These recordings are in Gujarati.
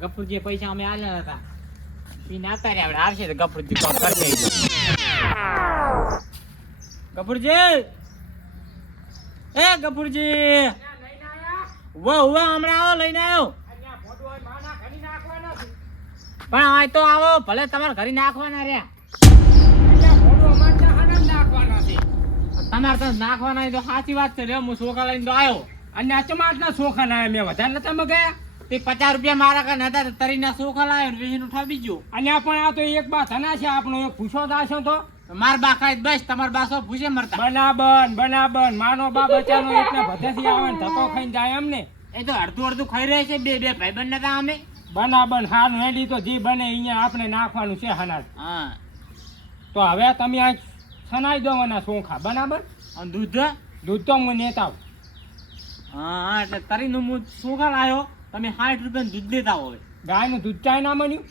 ગફુરજીએ પૈસા અમે આલ્યા હતા ઈ નાતા રે આપણે આવશે તો ગફુરજી કોલ કરી દે. એ ગફુરજી ઊભો ઊભો હમણાં આવો, લઈને આવ્યો પણ આ તો આવો, ભલે તમારે ઘરે નાખવાના રહ્યા. તમારે તો નાખવાના સાચી વાત છે. રે હું છોકરા લઈને તો આવ્યો અને અચમાટ ના ચોખા લાવ્યા મેં, વધારે નતા મગાયા? તે પચાસ રૂપિયા મારા કાન હતા તો તરીના સોખા લાવ્યો ને વીસનું બીજો. અને પણ આ તો એક બા થના છે આપણો એક પૂછો દાશો તો. માર બા ખાય બસ તમાર બાસો ભૂસે મરતા. બનાબન બનાબન માનો બા બચાનો એટલે બધેથી આવે ને ધક્કો ખાઈને જાય એમને એ તો અડધું અડધું ખાઈ રહ્યા છે બે બે ભાઈબંધ નતા અમે. બનાબન હાનું હેડી તો જે બને અહીંયા આપણે નાખવાનું છે હનાજ હા. તો હવે તમે આ સનાઈ દો મને સોખા બરાબર અને દૂધ દૂધ તો હું નેતા હા હા, એટલે તરીનું હું સોખા લાવ્યો તમે સાઠ રૂપિયા દૂધ લેતા હોય. ગાયનું દૂધ ચાય ના મળ્યું?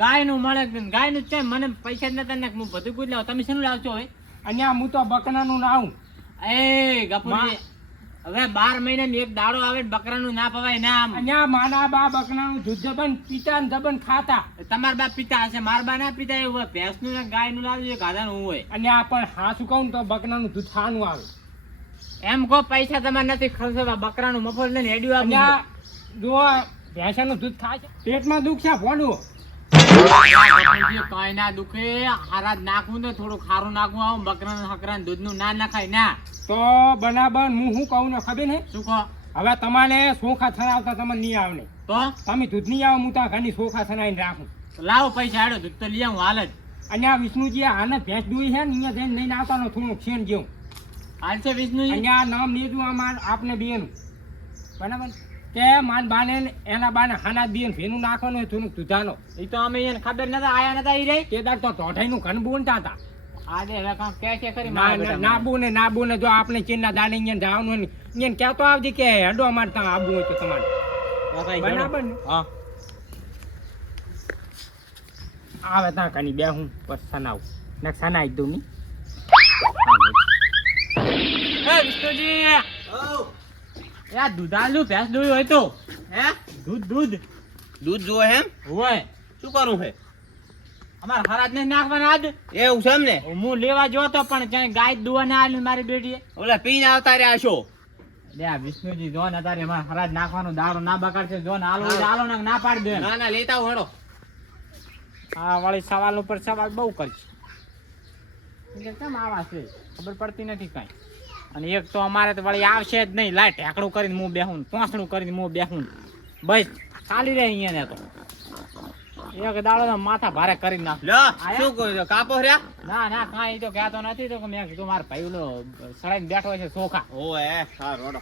ગાયનું મળે ગાયનું ચાય. મને પૈસા જ નતા ને હું બધું કોઈ લાવ. તમે શેનું લાવજો હવે? અહીંયા હું તો બકરાનું ના આવું. એ ગફુરજી હવે બાર મહિના એક દાડો આવે ને બકરાનું ના પવાય ના આમ. અહીંયા માના બા બકરાનું દૂધ જબન પીતા ને જબન ખાતા. તમારા બા પિતા હશે. મારા બા ના પીતા. એવું હોય. ભેંસનું ને ગાયનું લાવજો. ગાધાનું હોય. અને આ પણ હાસું કહું તો તો બકરાનું દૂધ ખાનું આવે. એમ કહો પૈસા તમારે નથી ખર્ચવા. બકરાનું મફત લઈને હેડ્યું અને આપું આ જો આ ભેંસાનું દૂધ ખાય છે. પેટમાં દુખ છે ભોંડું. છું. ના દુખે હારા નાખવું ને થોડું ખારું નાખવું આવું બકરાનું હકરાનું દૂધનું ના નખાય ના. તો બનાબન હું શું કહું ને ખબર ને શું કહો? હવે તમારે સોખા થનાવતા તમને નહીં આવને તો? તમે દૂધ નહીં આવો હું ત્યાં ઘરની ચોખા થનાવીને રાખું. લાવો પૈસા આડો દૂધ તો લઈ આવું હાલ જ. અને આ વિષ્ણુજી આને ભેંસ દુઈ છે ને અહીંયા જઈને લઈને આવતાનો થોડુંક શેન જેવું હાલ છે વિષ્ણુ અહીંયા નામ લીધું અમાર આપને બેનું બરાબર? કે માન બાને એના બાને હાના દીન ભેનું નાખવાનું હોય થોડુંક દૂધાનો. એ તો અમે એને ખબર નતા આયા નતા ઈ રે. તે દાર તો તોઠાઈનું ઘન બૂનતા હતા. આજે હવે કાંક કે છે ખરી ના નાબુ ના નાબુ ના બોને જો આપણે ચીનના દાને અહીંયા જવાનું હોય ને અહીંયા કહેતો આવજે કે હડો અમારે ત્યાં આવવું હોય તો તમારે. બરાબર ને? હા. આવે ત્યાં કાની બે હું પર સનાવું. ને સનાઈ દઉં ની હે વિષ્ણુજી. યાર દૂધ ભેંસ દોઈ હોય તો. હે? દૂધ દૂધ. દૂધ જોવે એમ? હોય શું કરું છે અમાર હરાજ ને નાખવાના આજ. એવું છે એમ ને? હું લેવા જોતો પણ ક્યાંય ગાય દુવા ના આલી મારી બેટીએ. ઓલા પીને આવતા રહ્યા છો લે આ વિષ્ણુજી જોન અતારે અમાર હરાજ નાખવાનો દાડો ના બગાડશે જોન આલો હોય આલો ને ના પાડી દે ના ના લેતા હેડો. આ વાળી સવાલ ઉપર સવાલ બહુ કરશે. કેમ આવા છે? ખબર પડતી નથી કાંઈ. અને એક તો અમારે તો વળી આવશે જ નહીં. લાય ઢેકડું કરીને હું બેહું પોસણું કરીને હું બેહું બસ ચાલી રહે અહીંયા ને તો. એક દાડો માથા ભારે કરી નાખ. શું કહ્યું કાપો રહ્યા ના ના કાંઈ તો કહેતો નથી તો મેં કીધું મારા ભાઈ ઓલો સડાઈને બેઠો છે સોખા. ઓ સારું હેડો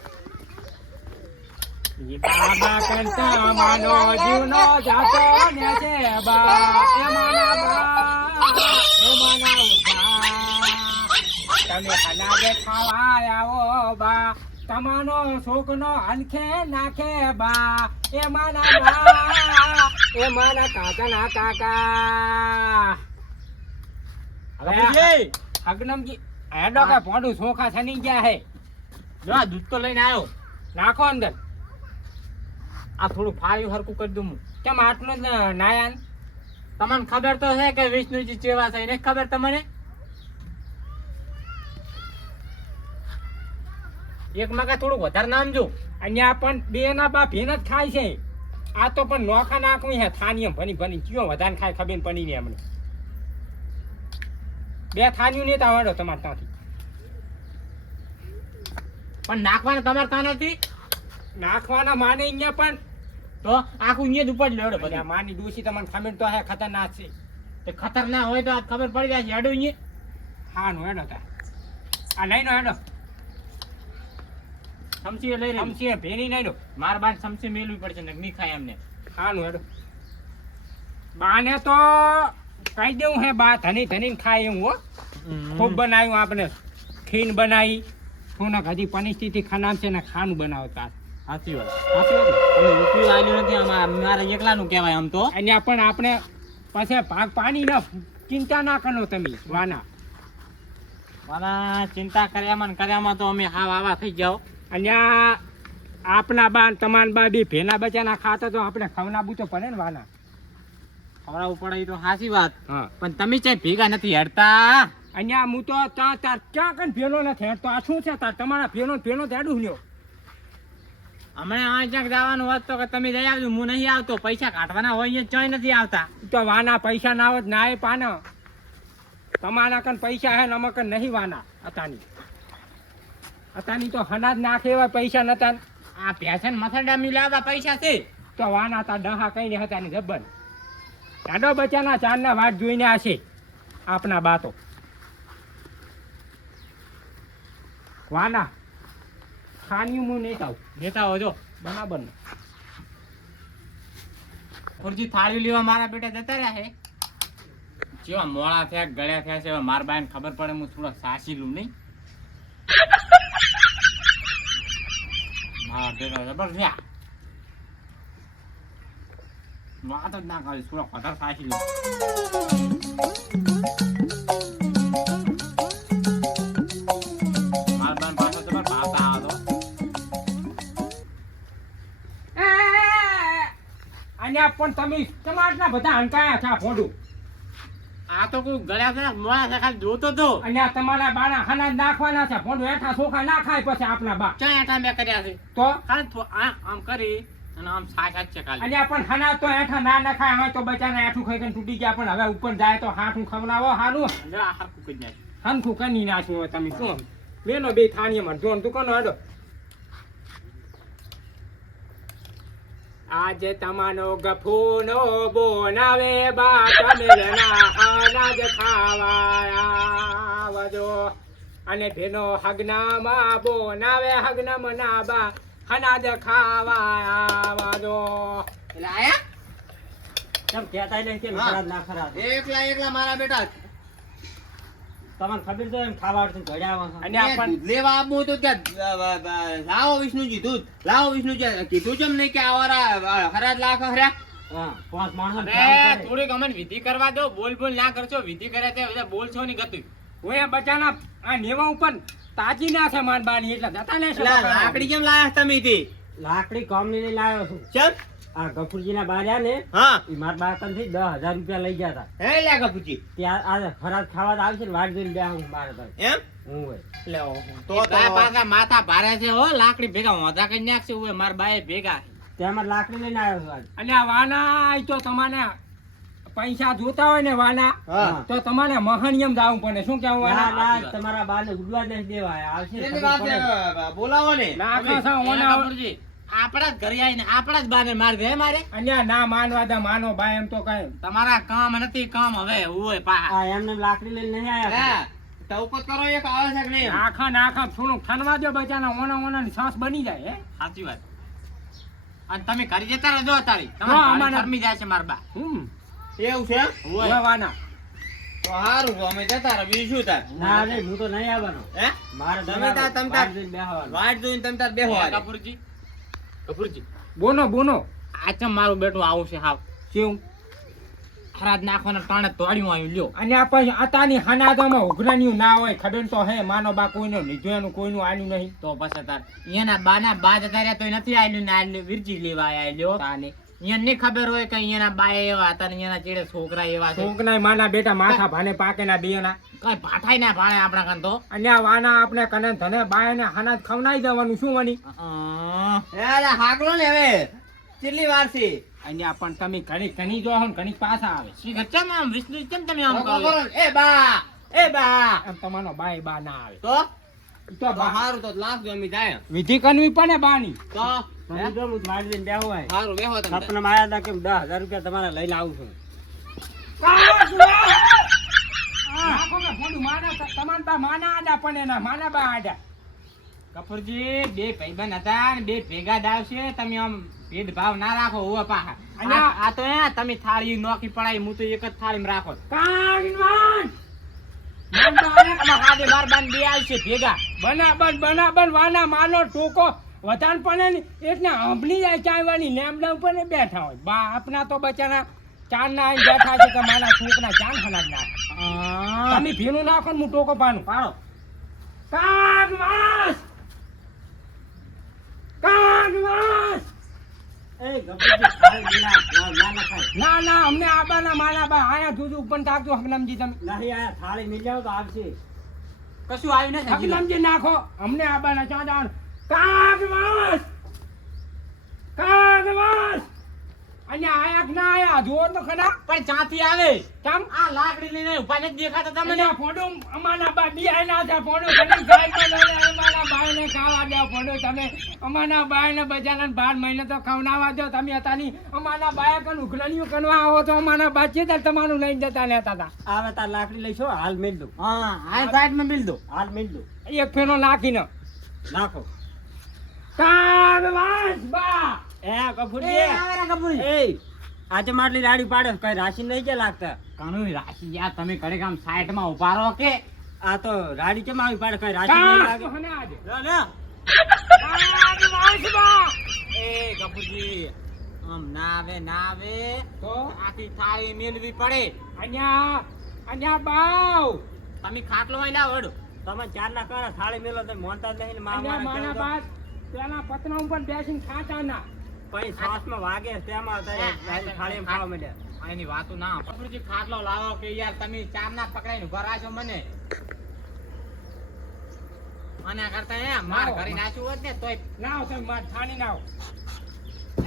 ઈ બાબા કરતા માનો જીવનો જાતો ને છે બા. એ માના બા એ માના ઊભા તમે હલાગે ખાવા આવો બા. તમારો શોકનો હલખે નાખે બા. એ માના બા. એ માના કાકા ના કાકા. હવે અગ્નમજી હેડો કે પોડું સોખા છની ગયા હે. જો દૂધ તો લઈને આવ્યો નાખો અંદર. આ થોડું ફાળ્યું હરકું કરી દઉં હું. કેમ આટલું જ નાયાન? તમને ખબર તો છે કે વિષ્ણુજી ચેવા છે એને ખબર તમને? એક માં થોડુંક વધારે નામ જો. અહીંયા પણ બે ના બા ભેન જ ખાય છે. આ તો પણ નોખા નાખવી હે થાની એમ ભની ભની. કયો વધારે ખાય ખબર પડી ને એમને બે થાનીઓ નહીં તાવાડો તમારે ત્યાંથી. પણ નાખવાના તમારે ત્યાં નથી? નાખવાના માને અહીંયા પણ. તો આખું અહીંયા જ ઉપર જ લેવડો બધા. માની ડોસી તમને ખબર તો હે ખતરનાક છે. તે ખતરનાક હોય તો આ ખબર પડી જાય છે. હેડો અહીંયા. હા નો હેડો તા. આ લઈ નો હેડો. સમસી લઈ રહી સમસી ભેણી નહીં નો માર બાદ સમસી મેલવી પડશે ને ખાય એમને. ખાનું હેડો. બાને તો કહી દેવું હે બા ધની ધની ખાય એવું હો. ખૂબ બનાવ્યું આપણે. ખીન બનાવી. સોના હજી પરિસ્થિતિ ખરાબ છે ને ખાનું બનાવતા. સાચી વાત. સાચી વાત તમે રૂપિયો નથી આમાં મારે એકલાનું કહેવાય આમ તો. અહીંયા પણ આપણે પાસે ભાગ પાણી ના ચિંતા ના કરો તમે વાના. વાના ચિંતા કર્યામાં કર્યામાં તો અમે હાવ આવા થઈ જાઓ. અહીંયા આપના બા તમાન બા બી ભેના બચાના ખાતા તો આપણે ખવનાબુ તો પડે ને વાના ખવડાવવું પડે એ તો સાચી વાત. પણ તમે ચાય ભેગા નથી હેડતા? અહીંયા હું તો ત્યાં તાર ક્યાં કઈ ભેલો નથી હેડતો? આ શું છે? તાર તમારા ભેલો ભેલો તેડું લ્યો હમણાં આ ક્યાંક જવાનું હોત તો કે તમે જઈ આવજો હું નહીં આવતો. પૈસા કાઢવાના હોય ચોય નથી આવતા. તો વાના પૈસા ના હોત ના એ પાનો. તમારા કન પૈસા હે ને અમાર કન નહીં વાના અતાની. અતાની તો હનાજ નાખે એવા પૈસા નતા. આ પેશન મથરડા મિલાવા પૈસા છે. તો વાના તા ડહા કઈ ને હતા ને જબ્બર. ચાડો બચાના ચાંદના વાટ જોઈને છે. આપના બાતો. વાના. ખાનિયું હું નહીં ખાવ લેતા હોજો બરાબર ને. ખુરજી થાળી લેવા મારા બેટા જતા રહ્યા છે. જેવા મોડા થયા ગળ્યા થયા છે મારા બાઈને ખબર પડે હું થોડા સાચી લઉં નહીં. મારા બેટા જબર થયા વાત જ ના કરી થોડા વધારે લઉં મારા બાન પાછો જબર ભાવતા આવે અને પણ તમે તમારના બધા હંકાયા છે આ આ તો કોઈ ગળ્યા થયા મોડા થયા જોતો તો. અને તમારા બાણા ખાના નાખવાના છે. ફોડું એઠા સોખા ના ખાય પછી આપના બા. ક્યાં એઠા મેં કર્યા છે? તો? કાલ આમ કરી અને આમ સાચ છે ખાલી. અને પણ ખાના તો એઠા ના નખાય હવે તો બચારા એઠું ખાઈ ખાઈને તૂટી ગયા. પણ હવે ઉપર જાય તો હાથું ખવડાવો હારું. આ હરખું કરી નાખ્યું. હંખું કની નાખ્યું તમે શું બેનો બે થાણીએ જોન કોનો હાડો આજે તમારો ગફૂનો બોનાવે બા તમેલના અનાજ ખાવા આવજો અને ભેનો હગનામાં બોનાવે હગનમ ના બા અનાજ ખાવા આવજો આયા? કેમ કહેતા નહીં કે. ના ખરાબ? એકલા એકલા મારા બેટા તમને ખબર તો એમ ખાવા વાળું ઘડ્યા અને આ એ પણ દૂધ લેવા આપવું તો અ, લાવો વિષ્ણુજી દૂધ લાવો વિષ્ણુજી. કીધું છે નહીં કે આવારા હરાજ લાખ હર્યા. પાંચ માણસો અરે થોડીક અમને વિધિ કરવા દો બોલ બોલ ના કરશો વિધિ કરે તે બધા બોલશો નહીં ગતું ઓય બચાના આ નેવા ઉપર તાજી ના છે માન બાની એટલે જતા ને લાકડી કેમ લાયા તમે થી લાકડી કોમની લાવ્યો છું. ચલ. આ ગફુરજીના બાર્યા ને હા. એ મારા બાતનથી દસ હજાર રૂપિયા લઈ ગયા હતા. હે લે કપૂચી ત્યાં આ ખરાબ ખાવા આવશે ને વાટ જોઈને બેહું મારે તો એમ? હું હોય. એટલે તો તો તો પાછા માથા ભારે છે હો લાકડી ભેગા મોઢા કરી નાખશે ઓય મારા બાએ ભેગા. ત્યાં લાકડી લઈને આવ્યો છું અને આ વાના તો તમારે પૈસા જોતા હોય ને વાના તો તમારે મહાનિયમ જવું પડે. શું કેવું ના વાના? ના તમારા બા ને ઉડવા જ નથી દેવા. આવશે બોલાવો ને. ના તમે. ઓના આપણા જ ઘરે આવીને આપણા જ બાને માર દે મારે? અહીંયા ના માનવા દે માનો ભાઈ એમ તો કઈ. તમારા કામ નથી કામ હવે હોય પા એમને લાકડી લઈને નહીં કરો એક આવે છે કે નહીં એમ? નાખા નાખા થોડુંક ઠનવા દો બચાના ઓના ઓના ની સાસ બની જાય હે? સાચી વાત. અને તમે ઘરે જતા રહેજો તારી તમારે અમારે- જાય છે મારા બા. હમ. એવું છે હોય. વાના તો સારું તો અમે જતા રહો બીજું શું તાર? ના રે હું તો નહીં આવવાનો. હે? મારે તમે તાર- તમે તાર-. વાટ જોઈને તમે તાર બેહો કપૂરજી? કપૂરજી બોનો બોનો. આચમ ચમ મારું બેટું આવું છે હાવ. કેવું ખરાજ નાખવાના ટાણે તોડ્યું આવ્યું લ્યો. અને આ પછી અતાની હનાદામાં ઉઘરાણ્યું ના હોય ખડન તો હે માનો બા કોઈનો લીધો એનું કોઈનું આલ્યું નહીં. તો પછી તાર એના બાના બાદ કર્યા તો તોય નથી આલ્યું ને આલ્યું વિરજી લેવા આલ્યો તાને. એને ખબર હોય કે અહીંયાના બાય એવા હતા ને અહીંયાના ચેડે છોકરા એવા છે. છોકના માના બેટા માથા ભાને પાકે ના બેના કઈ ભાઠાઈ ના ભાણે આપણા કાન તો. અને વાના આપણે કને ધને બાયને હાના ખવનાઈ દેવાનું શું વાની? અરે હાકલો ને હવે. કેટલી વાર છે? અહીંયા પણ તમે ઘણી ઘણી જો ને ઘણી પાછા આવે શ્રી ચમ આમ વિષ્ણુ કેમ તમે આમ કરો એ બા એ બા. આમ તમારો બાય બા ના આવે. તો? તો બહાર તો લાખ જમી જાય. વિધિ કરવી પડે બાની. તો? તમે જો હું વાટ જોઈને બેહું હોય. સારું બેહો તમે હતા કે રૂપિયા તમારે લઈને આવું છું. માના માના માના કપૂરજી બે ભાઈબંધ હતા ને બે ભેગા દાવશે તમે આમ ભેદભાવ ના રાખો હોવા પાહા આ તો એ તમે થાળી નોકી પડાય હું તો એક જ થાળી રાખો. કાગવાન! હાથે બાર બાર બે આવશે ભેગા. બનાબન બનાબન વાના માનો ટોકો. વધાન પણ એટલે હંભળી જાય ચાયવાની લેમડા ઉપર ને બેઠા હોય. બા આપના તો બચાના ચાર ના આવીને બેઠા છે કે મારા છોકરા ચાર ખાના ના તમે ભીનું નાખો ને હું ટોકો પાનું પાડો. કાગવાસ કાગવાસ કાગ માસ! ના ના ના આબા ના ના અમને માના બા આયા જોજો ઉપર તાકજો હકનામજી તમે. નહીં આયા થાળી મિલ જાવ તો આવશે. કશું આવ્યું નથી. હકનામજી નાખો. અમને આબાના ચા જવાનું કાગવાસ કાગવાસ અને આયા ના આયા જોર તો ખરા. પણ ચાથી આવે? કેમ? આ લાકડી લઈને ઊભા નથી દેખાતા તમને? ફોડો અમારા બા બિયાય ના થાય. ફોડો તમે લઈને અમારા બાયને ખાવા દો ફોડો તમે. અમારા બાયને બજારને બાર મહિને તો ખવડાવવા દો. તમે હતાની અમારા બાય કન ઉઘરણીઓ કનવા આવો તો અમારા બા છે તમારું લઈને જતા લેતા હતા. આવે તાર લાકડી લઈશો હાલ મિલ દો. હા આ સાઈડમાં મિલ દો. હાલ મિલ દો. એક ફેરો નાખીને. નાખો. આજે માટલી રાડી પાડે કઈ રાશિ નહીં કે લાગતા? કાનુ રાશિ યાર તમે ઘરે કામ સાઈડમાં ઊભા રહો કે? આ તો રાડી કેમ આવી પાડે? કઈ રાશિ નહીં લાગે? એ કપૂરજી આમ ના આવે ના આવે તો? આખી થાળી મેલવી પડે. અહીંયા અહીંયા બાવ. તમે ખાટલો હોય ના વડો તમે ચાર ના કરો થાળી મેલો તમે મોનતા જ નહીં ને મા અહીંયા માણસ માના બાદ પેલા પતરા ઉપર બેસીને ખાતા ના. પછી શ્વાસમાં વાગે તેમાં રાડી ખાવા મળ્યા એની વાતો ના કપૂરજી ખાટલો લાવો કે યાર તમે ચાર ના પકડાઈને ઊભા રાખો મને. આના કરતા એ માર લાવો. ઘરે નાખ્યું હોત ને તોય ના આવ તમે માર થાની ના આવ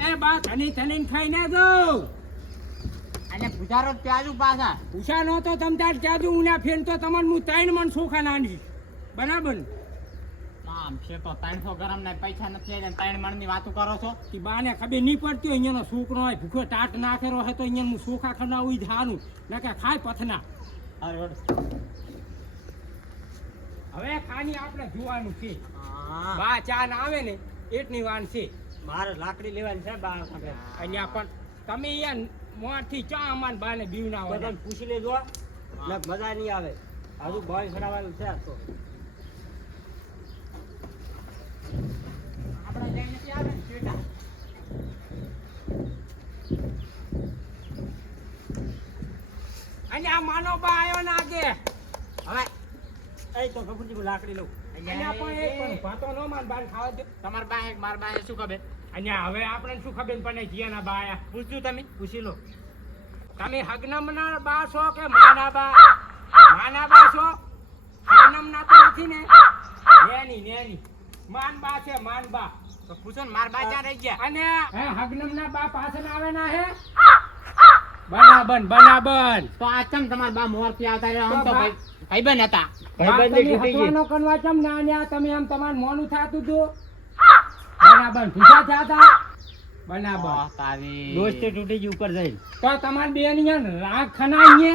એ બા ધની ધની ખાઈને જો અને પૂજારો ત્યાજુ પાછા પૂછા નહોતો તો તમ તાર ત્યાજુ ઉના ફેન તો તમને હું ત્રણ મણ સોખા નાની બરાબર ને? આમ છે તો ત્રણસો ગરમ ને પૈસા નથી એટલે ત્રણ મણની વાતો કરો છો? ઈ બાને ખબર નહીં પડતી હોય અહીંયાનો છોકરો હોય ભૂખો ટાટ નાખેલો હોય તો અહીંયા હું સોખા ખવડાવું ઈ જ હારું. ખાય પથના. હવે ખાની આપણે જોવાનું છે. બા ચા ના આવે ને એટલી વાન છે. મારે લાકડી લેવાની છે બા અહીંયા પણ તમે અહીંયા મોરથી ચા અમાન બાને બીવ ના. હોય પૂછી લેજો મજા નહીં આવે. હજુ બોય ખરાવાનું છે તો આપણે જઈ નથી આવે ને શેઠા. અને આ માનો બા આવ્યો ના કે હવે. એ તો કપૂરજી લાકડી લઉં. અહીંયા પણ એક પણ ભાતો નો માન બાન ખાવા દે તમાર બા એક માર બા શું ખબર? અહીંયા હવે આપણે શું ખબર પડે જીયાના બા આયા. પૂછ્યું તમે. પૂછી લો. તમે હગ્નમના બા છો કે માના બા? માના બા છો? હગ્નમના તો નથી ને? નેની નેની. માન બા છે માન બા. તો પૂછો ને માર બા રહી ગયા. અને હે હગનમના બા પાછળ આવે ના હે? બનાબન બનાબન. તો આ ચમ તમાર બા મોરથી આવતા રહ્યા? આમ તો તો ભાઈ ભાઈબંધ હતા. ભાઈબંધી બા, તમે તૂટી ગઈ. હસવાનો કનવા ચમ ના ન્યા તમે આમ તમારું મોનું થાતું હતું? બનાબન ભૂસા થાતા બનાબન. તારી. દોસ્તે તૂટી ગઈ ઉપર જઈ તો તમાર બેન અહીંયા રાગ ખનાઈએ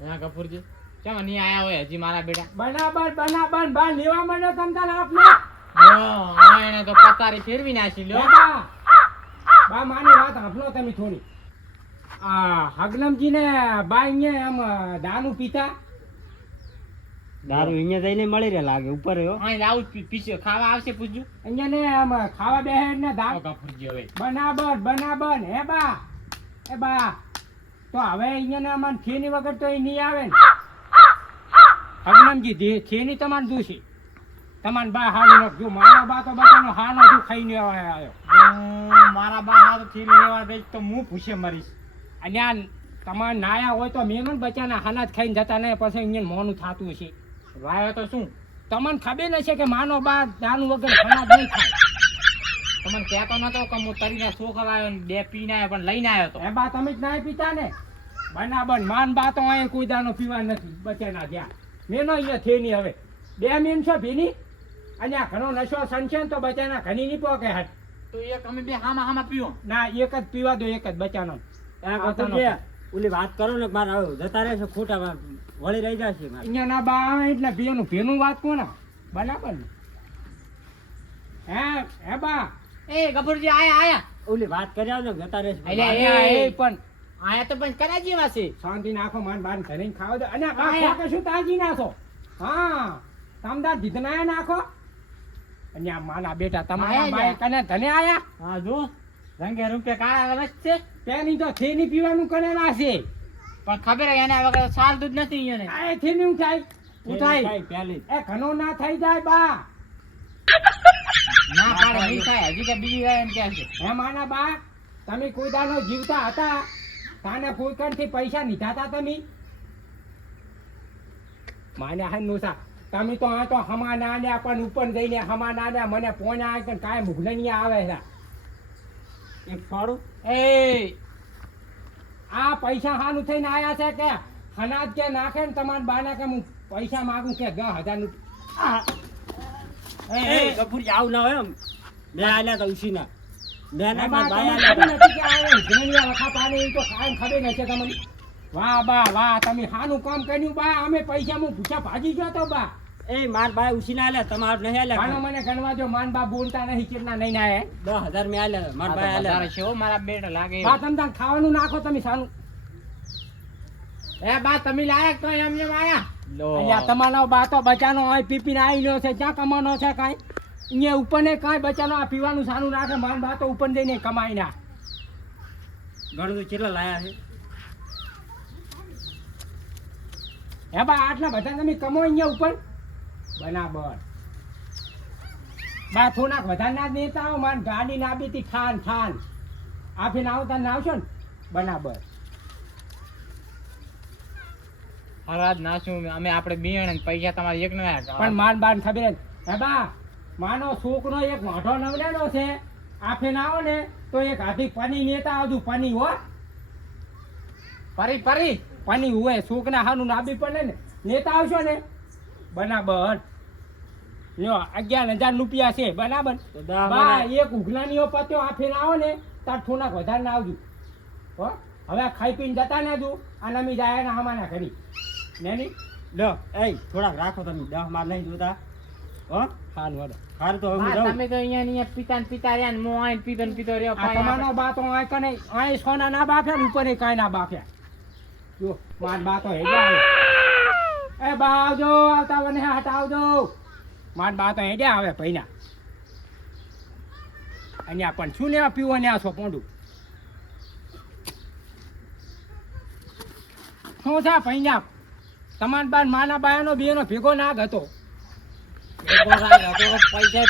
હા. કપૂરજી. કેમ નહીં આયા હોય હજી મારા બેટા? બનાબર બનાબર બા લેવા મને તમ તાર આપને એને તો પતારી ફેરવી નાખી લ્યો બા બા માની વાત આપલો તમે થોડી. આ હગનમજી ને બા અહીંયા આમ દારૂ પીતા? દારૂ અહીંયા જઈને મળી રહે લાગે ઉપર રહ્યો. અહીં આવું પીછે ખાવા આવશે પૂછજો અહીંયા ને આમ ખાવા બેહે ને દારૂ? હવે. બનાબર બનાબર હે બા? એ બા તો હવે અહીંયા ને અમાર ખેની વગર તો અહીં નહીં આવે ને? હગનમજી ખેની તમારે દૂસી તમારે બા હારું નાખજો મારો બા તો બધાનો હાનો ખાઈ ખાઈને આવ્યો. હું મારા બા હાથથી લેવા દઈશ તો હું પૂછે મરીશ. અને આ તમારે નાયા હોય તો મેં બચ્ચાના જ ખાઈને જતા નહીં પછી અહીંયા મોનું થતું છે વાયો તો શું? તમને ખબર નથી કે માનો બા દાનું વગર ખાના નહીં થાય તમને કહેતો નતો કે હું તરીને શોખ આવ્યો ને બે પીને આવ્યો પણ લઈને આવ્યો તો. એ બા તમે જ ના પીતા ને? બનાબન માન બા તો અહીં કોઈ દાનો પીવા નથી. બચ્ચાના જ્યાં મેનો અહીંયા થઈ નહીં હવે. બે મેન છો ભીની? અને આ ઘણો નશો સંશે તો બચાના ઘણી નહીં પોકે હાથ તો એક અમે બે હામાં હામાં પીવો ના એક જ પીવા દો એક જ બચાનો. ઓલી વાત કરો ને કે મારે જતા રહેશે ખોટા વળી રહી જશે અહીંયા ના બા એટલે ભીનું ભીનું વાત કોને બરાબર ને? હે હે બા? એ ગભુરજી આયા આયા. ઓલી વાત કરી આવજો જતા રહેશે. એટલે એ- પણ. આયા તો પણ કરાજી વાસી શાંતિ નાખો માન બાન ધરીને ખાવ દો. અને બા આયા. શું તાજી નાખો? હા તમદાર જીતનાયા નાખો. અને આ માના બેટા તમારા આયા કને ધને આયા? હા જો. રંગે રૂપે કાળા રસ છે. તેની તો થેની પીવાનું કને નાશે પણ ખબર એને એના વગર સાલ દૂધ નથી અહીંયા આ થેની ઉઠાય. ઉઠાય. થાય એ ઘણો ના થઈ જાય બા. ના પાડે નહીં થાય. હજી કે બીજી વાર એમ કે છે. હે માના બા તમે કોઈ જીવતા હતા. તાને કોઈ કણથી પૈસા લીધા હતા તમે? માને હા નોસા. તમે તો આ તો હમા નાન્યા પણ ઉપર જઈને હમા નાન્યા મને પોણા આવે કાંઈ મુઘલની આવે છે એક ફાળું? એ આ પૈસા હાનું થઈને આયા છે કે અનાજ કે નાખે ને તમારા બાના કે હું પૈસા માગું કે દસ હજારનું આ એ, એ, આવું ના હોય એમ. મેં આલ્યા તો ઉછીના. વાહ બા વાહ તમે હાનું કામ કર્યું બા. અમે પૈસા હું ભૂસા ભાજી ગયો તો બા. એ માર ભાઈ ઉછીના આલ્યા તમારું નહીં માનો આલ્યા મને ગણવા જો માન બા બોલતા નહીં કેટલા નહીં ના હે? માર ભાઈ વધારે આલ્યા છે હો, મારા બેટ લાગે. બા તમે તાન ખાવાનું નાખો તમે સાનું. એ બા તમે લાયક તો આયા? લો. તમારો બા તો બચાનો હોય આવી નો છે ક્યાં કમાનો છે કાંઈ? અહીંયા ઉપર ને કાંઈ બચાનો આ પીવાનું સાનું નાખે માન બા તો ઉપર જઈને કમાઈ ના. ઘણું કેટલા લાયા છે? હે બા આટલા બધા તમે કમો અહીંયા ઉપર? બરાબર બા થોડાક વધારે ના દેતા માર ગાડી ના બીતી આવતા ને આવશો ને બરાબર હરાજ નાશું અમે. આપણે બિયાણ ને પૈસા તમારે એક ના પણ માન બાન ખબર હે બા માનો છોકરો એક મોઢો નવડેલો છે. આફે ના આવો ને તો એક હાથી પની નેતા આવજો પની હો. પરી પરી. પની હોય છોકરા હાનું નાબી પડે ને નેતા આવશો ને બરાબર લ્યો અગિયાર હજાર રૂપિયા છે બરાબર? બા એક ઉઘલાનીઓ પત્યો આ ફેર આવો ને તાર થોડાક વધારે ના આવજો. હો હવે ખાઈ પીને જતા ને તું અને અમે જાય ને હમાના કરી નેની લો એ થોડાક રાખો તમે દહ માર નહીં જોતા હો? હાલ વડો હાલ તો હવે હું જાઉં. તમે તો અહીંયા ને પિતા પિતા રહ્યા ને હું આઈને પીતો ને પીતો રહ્યો આ તમારો બા તો આય કને આય સોના ના બાફ્યા ને ઉપર કાંઈ ના બાફ્યા જો માર બા તો હેડ્યા એ બા આવજો આવતા મને હટાવજો માર બા તો હેડ્યા આવે ભાઈના. અહીંયા પણ શું લેવા પીવો ને આ છો પોંડું? શું છે ભાઈના? તમાર બાર માના બાયાનો બેનો ભેગો નાગ ભેગો નાગ હતો, પૈસા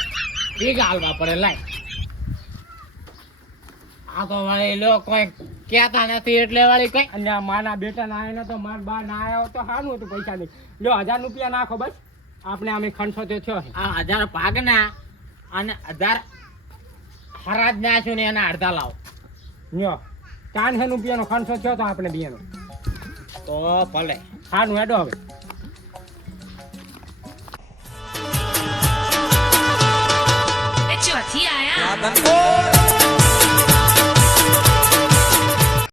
ભેગા હાલવા પડે લાય. આ તો કોઈ કહેતા નથી એટલે વળી કઈ અને માના બેટા ને તો માર બા ના આવ્યો તો સારું હતું પૈસા નહીં લો હજાર રૂપિયા નાખો બસ. આપણે અમે ખંડસો તે થયો આ હજાર પાગના અને હજાર હરાજ નાખ્યું ને એના અડધા લાવો. ન્યો. ચાર હજાર રૂપિયાનો ખંડસો થયો તો આપણે બેનો. તો ભલે. સારું હેડો હવે. ચોથી આયા.